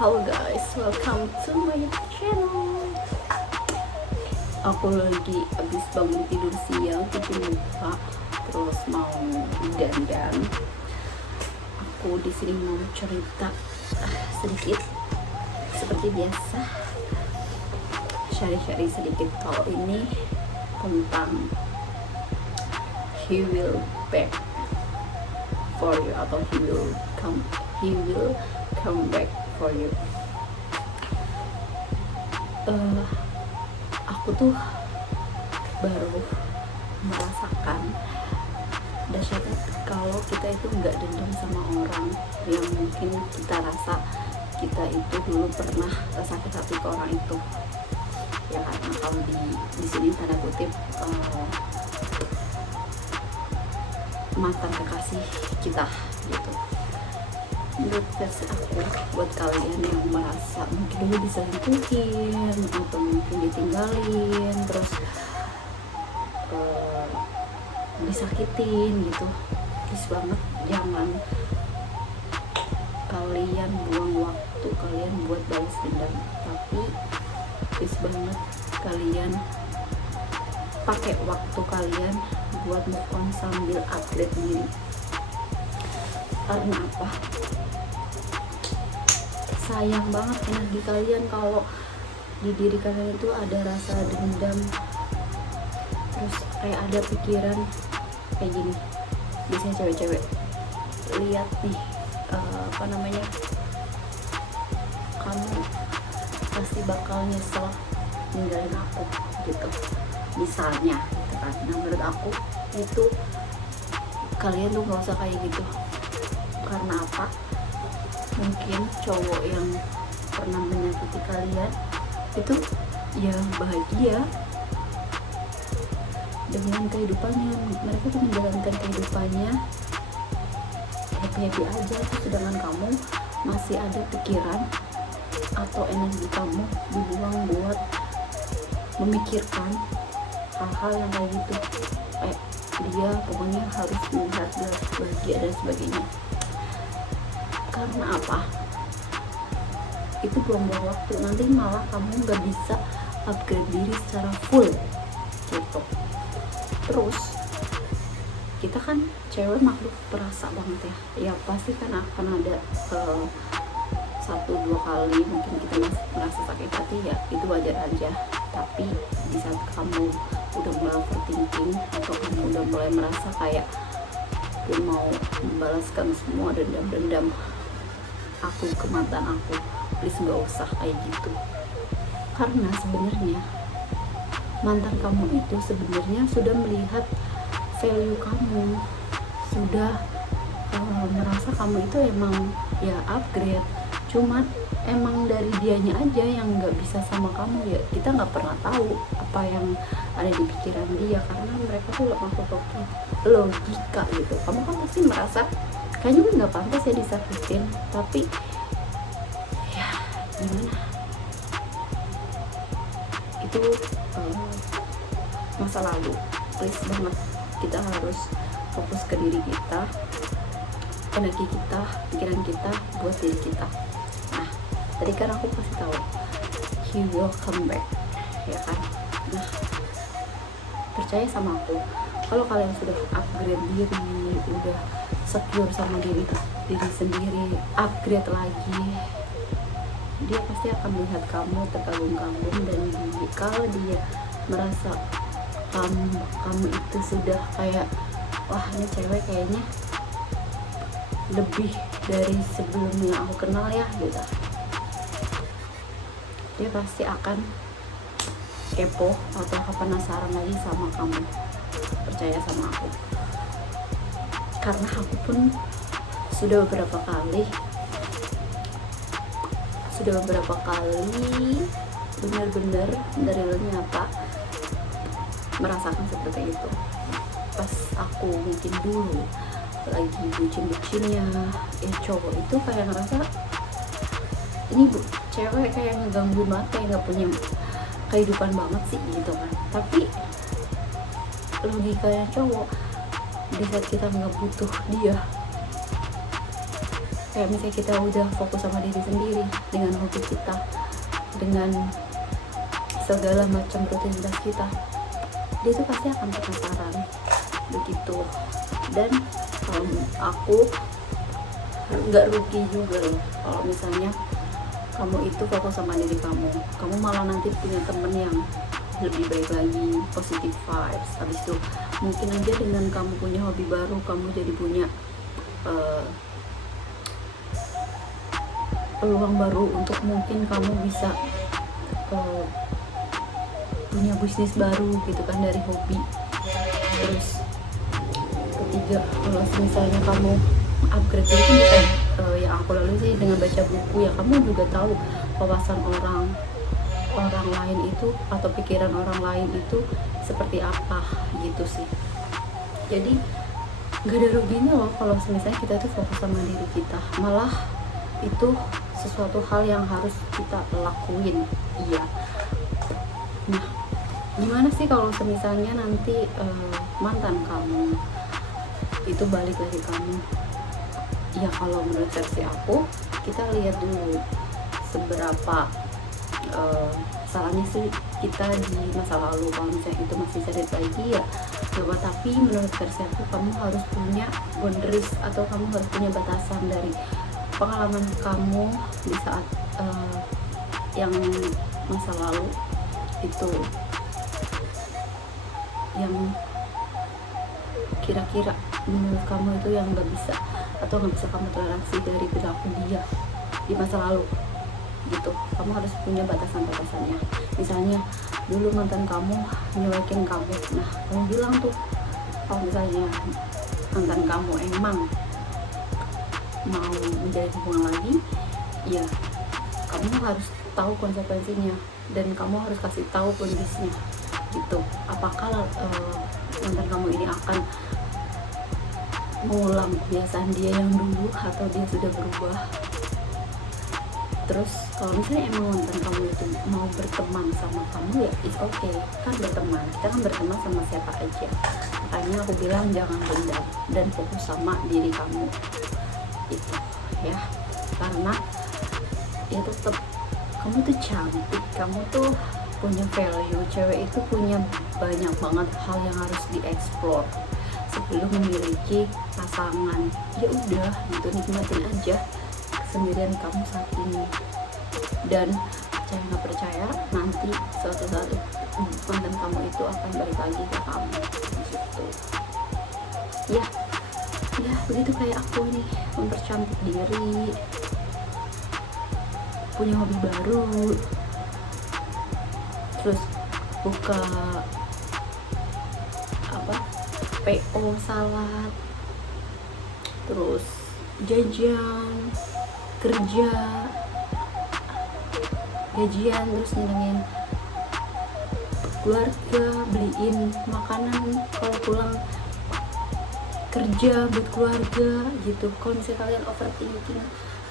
Halo guys, welcome to my channel. Aku lagi abis bangun tidur siang, cuci muka, terus mau dandan. Aku di sini mau cerita sedikit, seperti biasa, share sedikit. Kalau ini tentang he will back for you, atau he will come back for you. Aku tuh baru merasakan dahsyatnya kalau kita itu nggak dendam sama orang yang mungkin kita rasa kita itu dulu pernah sakit hati ke orang itu, ya karena kalau di sini tanda kutip mantan kekasih kita gitu. Menurut versi aku, buat kalian yang merasa mungkin dulu diselingkuhin atau mungkin ditinggalin, terus disakitin gitu, please banget jangan kalian buang waktu kalian buat balas dendam, tapi please banget kalian pakai waktu kalian buat move on sambil upgrade diri. Karena apa? Sayang banget energi kalian kalau di diri kalian itu ada rasa dendam, terus kayak ada pikiran kayak gini. Biasanya cewek-cewek lihat nih kamu pasti bakal nyesel ninggalin aku gitu misalnya gitu kan. Nah, menurut aku itu kalian tuh nggak usah kayak gitu. Karena apa? Mungkin cowok yang pernah menyakiti kalian itu ya bahagia dengan kehidupannya, mereka tuh menjalankan kehidupannya happy aja tuh, sedangkan kamu masih ada pikiran atau energi kamu dibuang buat memikirkan hal-hal yang kayak gitu, dia pokoknya harus melihat dia bahagia dan sebagainya. Karena apa? Itu buang-buang waktu, nanti malah kamu nggak bisa upgrade diri secara full gitu. Terus kita kan cewek makhluk perasa banget ya pasti kan akan ada 1-2 kali mungkin kita masih merasa sakit hati, ya itu wajar aja. Tapi di saat kamu udah mulai overthinking atau kamu udah mulai merasa kayak gue mau membalaskan semua dendam aku ke mantan aku, please nggak usah kayak gitu. Karena sebenarnya mantan kamu itu sebenarnya sudah melihat value kamu, sudah merasa kamu itu emang ya upgrade, cuman emang dari dianya aja yang nggak bisa sama kamu. Ya kita nggak pernah tahu apa yang ada di pikiran dia, karena mereka tuh makhluk logika gitu. Kamu kan pasti merasa kayaknya gue nggak pantas ya disakitin, tapi ya gimana, itu masa lalu. Please banget, kita harus fokus ke diri kita, energi kita, pikiran kita buat diri kita. Nah, tadi kan aku kasih tahu he will come back, ya kan. Nah, percaya sama aku, kalau kalian sudah upgrade diri, udah secure sama diri sendiri, upgrade lagi, dia pasti akan melihat kamu terkagum-kagum. Dan kalau dia merasa kamu itu sudah kayak, wah ini cewek kayaknya lebih dari sebelumnya aku kenal ya gitu, dia pasti akan kepo atau penasaran lagi sama kamu. Percaya sama aku, karena aku pun sudah beberapa kali benar-benar dari nyata merasakan seperti itu. Pas aku mungkin dulu lagi bucin-bucinnya, cowok itu kayak ngerasa ini cewek kayak ngeganggu banget, kayak nggak punya kehidupan banget sih gitu kan. Tapi logikanya cowok, di saat kita nggak butuh dia, Kayak misalnya kita udah fokus sama diri sendiri dengan hobi kita, dengan segala macam rutinitas kita, dia tuh pasti akan penasaran begitu. Dan aku nggak rugi juga loh kalau misalnya kamu itu fokus sama diri kamu malah nanti punya temen yang lebih baik lagi, positive vibes. Habis itu mungkin aja dengan kamu punya hobi baru, kamu jadi punya peluang baru untuk mungkin kamu bisa punya bisnis baru gitu kan dari hobi. Terus ketiga, kalau misalnya kamu upgrade itu bisa yang aku lalui sih dengan baca buku, ya kamu juga tahu wawasan orang lain itu atau pikiran orang lain itu seperti apa gitu sih. Jadi gak ada ruginya loh kalau misalnya kita tuh fokus sama diri kita, malah itu sesuatu hal yang harus kita lakuin. Iya. Nah, gimana sih kalau misalnya nanti mantan kamu itu balik lagi kamu? Ya kalau menurut versi aku, kita lihat dulu seberapa salahnya sih kita di masa lalu. Kalau misalnya itu masih sedikit lagi ya coba, tapi menurut versi aku kamu harus punya boundaries atau kamu harus punya batasan dari pengalaman kamu di saat yang masa lalu itu, yang kira-kira menurut kamu itu yang nggak bisa atau nggak bisa kamu toleransi dari perilaku dia di masa lalu gitu. Kamu harus punya batasan-batasannya. Misalnya dulu mantan kamu nyelekin kamu, nah kamu bilang tuh kalau misalnya mantan kamu emang mau menjalin hubungan lagi, ya kamu harus tahu konsekuensinya dan kamu harus kasih tahu kondisinya gitu. Apakah mantan kamu ini akan mengulang kebiasaan dia yang dulu atau dia sudah berubah. Terus kalau misalnya emang mantan kamu itu mau berteman sama kamu, ya it's okay, kan berteman, kita kan berteman sama siapa aja. Makanya aku bilang jangan dendam dan fokus sama diri kamu itu ya, karena ya tetap kamu tuh cantik, kamu tuh punya value. Cewek itu punya banyak banget hal yang harus dieksplor sebelum memiliki pasangan. Ya udah gitu, nikmatin aja kesendirian kamu saat ini, dan percaya nggak percaya nanti suatu saat mantan kamu itu akan balik lagi ke kamu gitu ya. Ya begitu, kayak aku nih mempercantik diri, punya hobi baru, terus buka PO salad, terus jajan, kerja, gajian, terus nyenengin keluarga, beliin makanan kalau pulang kerja buat keluarga gitu. Kalau misalnya kalian overthinking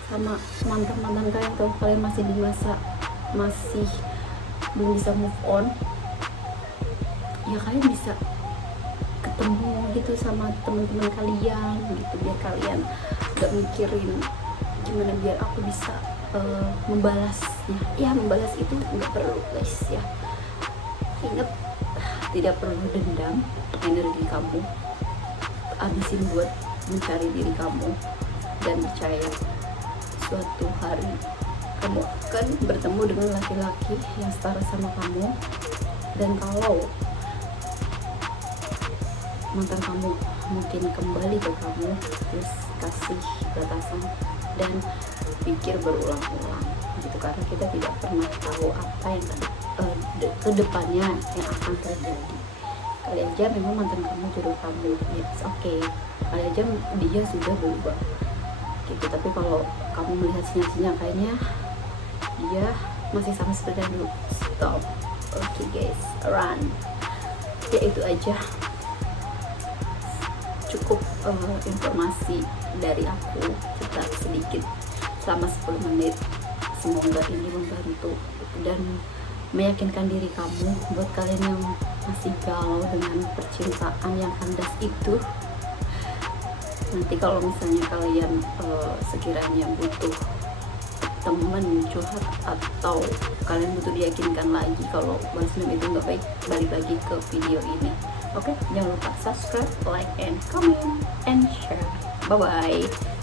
sama mantan kalian, kalau kalian masih di masa masih belum bisa move on, ya kalian bisa ketemu gitu sama teman-teman kalian gitu, biar kalian gak mikirin gimana biar aku bisa membalasnya. Ya membalas itu nggak perlu guys ya, ingat tidak perlu dendam. Energi kamu habisin buat mencari diri kamu, dan percaya suatu hari kamu akan bertemu dengan laki-laki yang setara sama kamu. Dan kalau mantan kamu mungkin kembali ke kamu, terus kasih batasan dan pikir berulang-ulang gitu, karena kita tidak pernah tahu apa yang kedepannya yang akan terjadi. Kali aja memang mantan kamu jodoh kamu, it's okay, kali aja dia sudah berubah gitu. Tapi kalau kamu melihat sinyal-sinyal kayaknya dia masih sama seperti dulu, stop. Okay guys, run. Ya itu aja, cukup informasi dari aku, kita sedikit selama 10 menit. Semoga ini membantu dan meyakinkan diri kamu. Buat kalian yang masih galau dengan percintaan yang kandas itu, Nanti kalau misalnya kalian sekiranya butuh temen curhat atau kalian butuh diyakinkan lagi kalau balas dendam itu nggak baik, balik lagi ke video ini. Oke, jangan lupa subscribe, like, and comment, and share. Bye bye.